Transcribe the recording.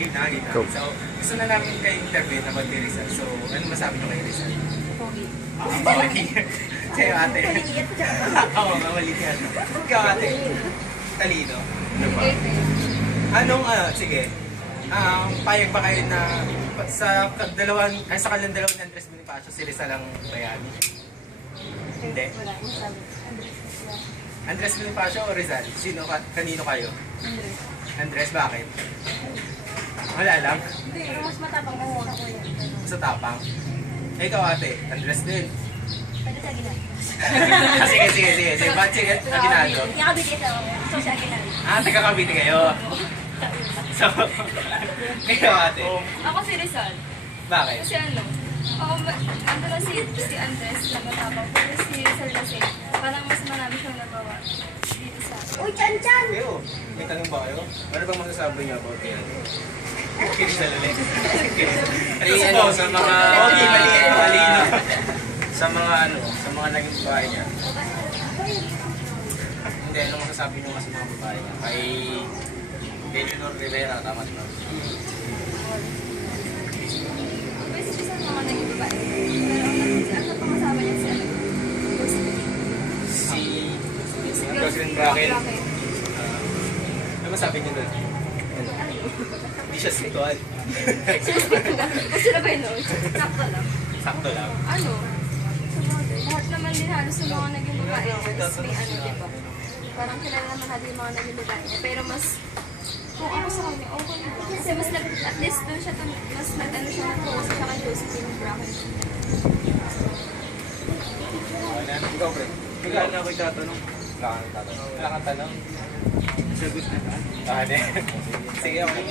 Game na, game na. Go. So, gusto na namin kayo interview na ni Rizal. So, ano masabi nyo kay Rizal? Pogi. Pogi. Sa'yo ate. Oo, mamalit yan. Ikaw ate. Talino. Ano ba? Anong, sige. Payag ba kayo na sa kanilang dalawang ni Andres Bonifacio, si Rizal ang bayani? Hindi. Wala, yung sabi. Andres Bonifacio o Rizal? Kanino kayo? Andres. Andres, bakit? Wala lang. Hindi, pero mas matapang ko ako yan. Sa tapang. Eh, ikaw ate, Andres din. Pwede sa gina. Sige. Ba't sige, Aguinaldo? Yakabiti ito. So, sa gina. Taga Cavite kayo. So, ikaw ate. Ako si Rizal. Bakit? Kasi ano, ando na si Andres na matapang. Pero si Rizal kasi, parang mas marami siyang nagawa dito sa akin. Uy, chan! Kayo, may tanong ba kayo? Ano bang masasabi niyo about yan? Rizal ulit. Ay, ano, sa mga... Okay, malino. Sa mga ano, sa mga naging babae niya. Hindi, anong masasabi niyo nga sa mga babae niya? Kay Benilor Rivera, tama di ba? Pwede siya sa mga naging babae. Pero ang pangasawa niya si ano? Si... Si Gosling Brackett. Ano masabi niyo doon? Hindi siya situan. Kasi na ba yun? Sakto lang. Sakto lang. Ano? Lahat naman din halos sa mga naging babae. Mas may ano, di ba? Parang kilala naman natin yung mga naging babae. Pero mas, kung ako sa kanya, okay lang. Kasi mas at least doon siya, mas nag-ano siya nag-focus siya kay Josephine Brackett. Ikaw, pre. Wala na ako itatanong. Wala kang tatanong. Wala kang tanong. Sagot na. Sige, okay.